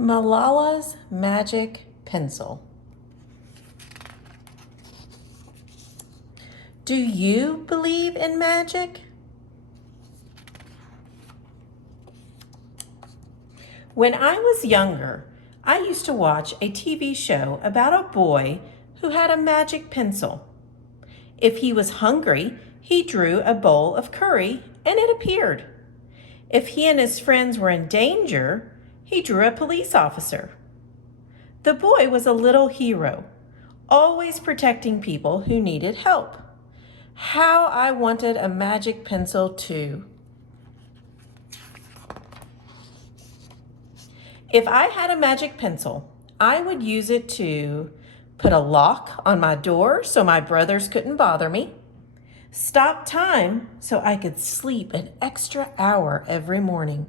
Malala's magic pencil. Do you believe in magic? When I was younger, I used to watch a TV show about a boy who had a magic pencil. If he was hungry, he drew a bowl of curry and it appeared. If he and his friends were in danger, he drew a police officer. The boy was a little hero, always protecting people who needed help. How I wanted a magic pencil too. If I had a magic pencil, I would use it to put a lock on my door so my brothers couldn't bother me, stop time so I could sleep an extra hour every morning,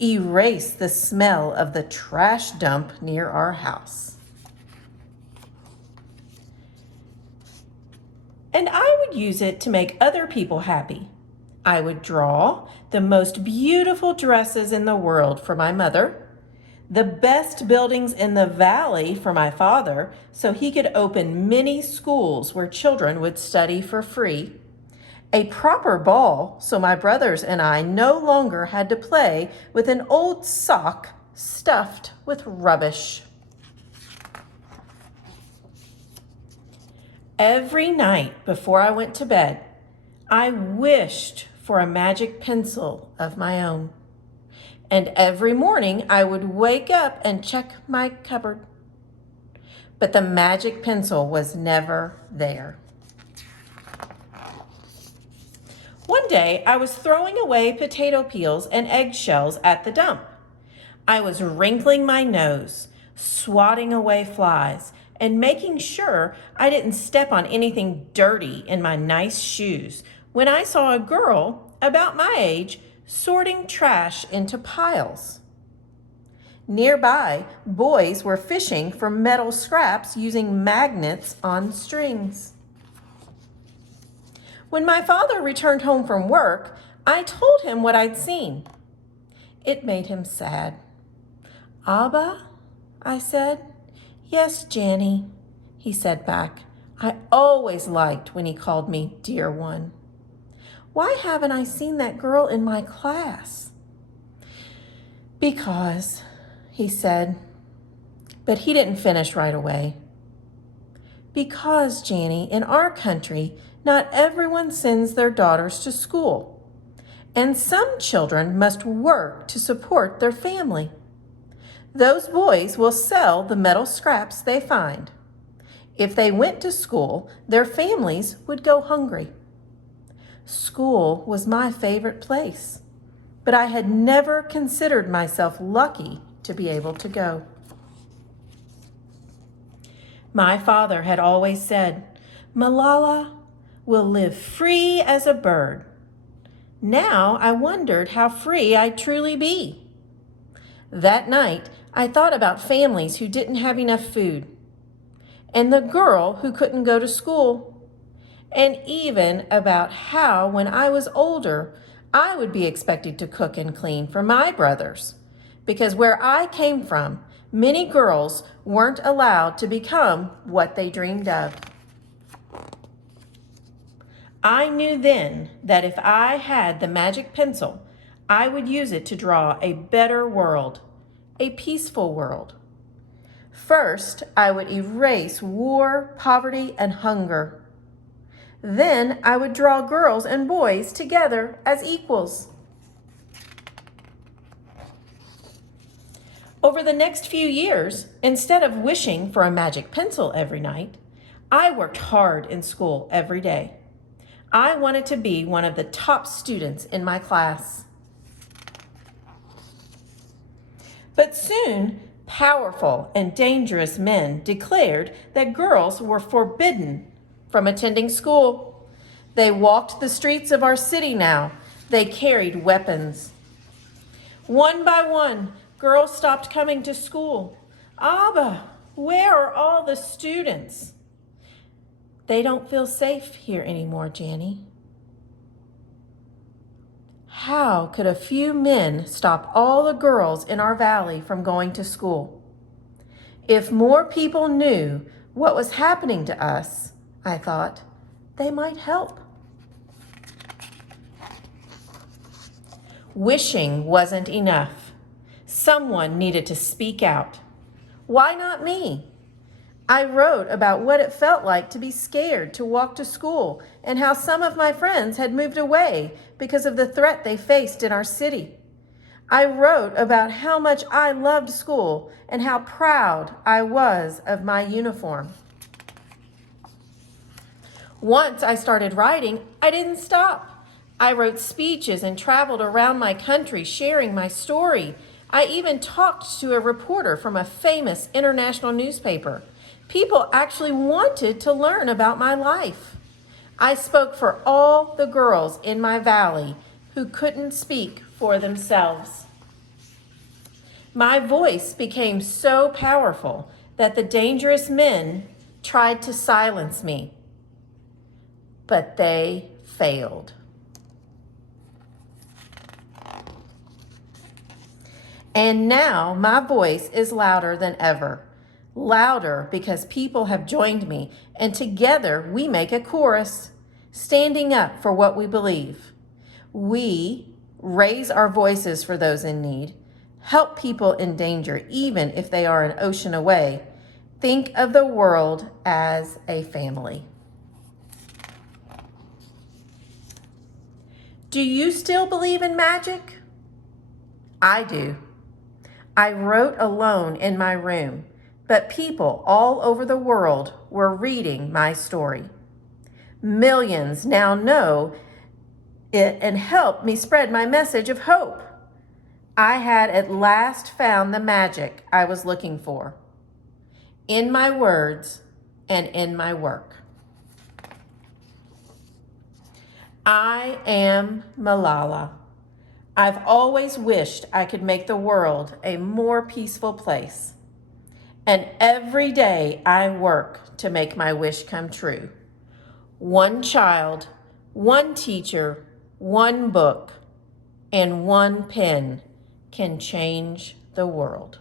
erase the smell of the trash dump near our house. And I would use it to make other people happy. I would draw the most beautiful dresses in the world for my mother, the best buildings in the valley for my father so he could open many schools where children would study for free, a proper ball so my brothers and I no longer had to play with an old sock stuffed with rubbish. Every night before I went to bed, I wished for a magic pencil of my own. And every morning I would wake up and check my cupboard. But the magic pencil was never there. One day I was throwing away potato peels and eggshells at the dump. I was wrinkling my nose, swatting away flies, and making sure I didn't step on anything dirty in my nice shoes when I saw a girl about my age sorting trash into piles. Nearby, boys were fishing for metal scraps using magnets on strings. When my father returned home from work, I told him what I'd seen. It made him sad. "Abba," I said. "Yes, Janny," he said back. I always liked when he called me dear one. "Why haven't I seen that girl in my class?" "Because," he said, but he didn't finish right away. "Because, Janny, in our country, not everyone sends their daughters to school, and some children must work to support their family. Those boys will sell the metal scraps they find. If they went to school, their families would go hungry. School was my favorite place, but I had never considered myself lucky to be able to go." My father had always said, "Malala will live free as a bird." Now I wondered how free I'd truly be. That night, I thought about families who didn't have enough food, and the girl who couldn't go to school, and even about how, when I was older, I would be expected to cook and clean for my brothers, because where I came from, many girls weren't allowed to become what they dreamed of. I knew then that if I had the magic pencil, I would use it to draw a better world, a peaceful world. First, I would erase war, poverty, and hunger. Then I would draw girls and boys together as equals. Over the next few years, instead of wishing for a magic pencil every night, I worked hard in school every day. I wanted to be one of the top students in my class. But soon, powerful and dangerous men declared that girls were forbidden from attending school. They walked the streets of our city now. They carried weapons. One by one, girls stopped coming to school. "Abba, where are all the students?" "They don't feel safe here anymore, Janny." How could a few men stop all the girls in our valley from going to school? If more people knew what was happening to us, I thought, they might help. Wishing wasn't enough. Someone needed to speak out. Why not me? I wrote about what it felt like to be scared to walk to school and how some of my friends had moved away because of the threat they faced in our city. I wrote about how much I loved school and how proud I was of my uniform. Once I started writing, I didn't stop. I wrote speeches and traveled around my country sharing my story. I even talked to a reporter from a famous international newspaper. People actually wanted to learn about my life. I spoke for all the girls in my valley who couldn't speak for themselves. My voice became so powerful that the dangerous men tried to silence me, but they failed. And now my voice is louder than ever. Louder because people have joined me, and together we make a chorus, standing up for what we believe. We raise our voices for those in need, help people in danger even if they are an ocean away. Think of the world as a family. Do you still believe in magic? I do. I wrote alone in my room, but people all over the world were reading my story. Millions now know it and help me spread my message of hope. I had at last found the magic I was looking for in my words and in my work. I am Malala. I've always wished I could make the world a more peaceful place. And every day I work to make my wish come true. One child, one teacher, one book, and one pen can change the world.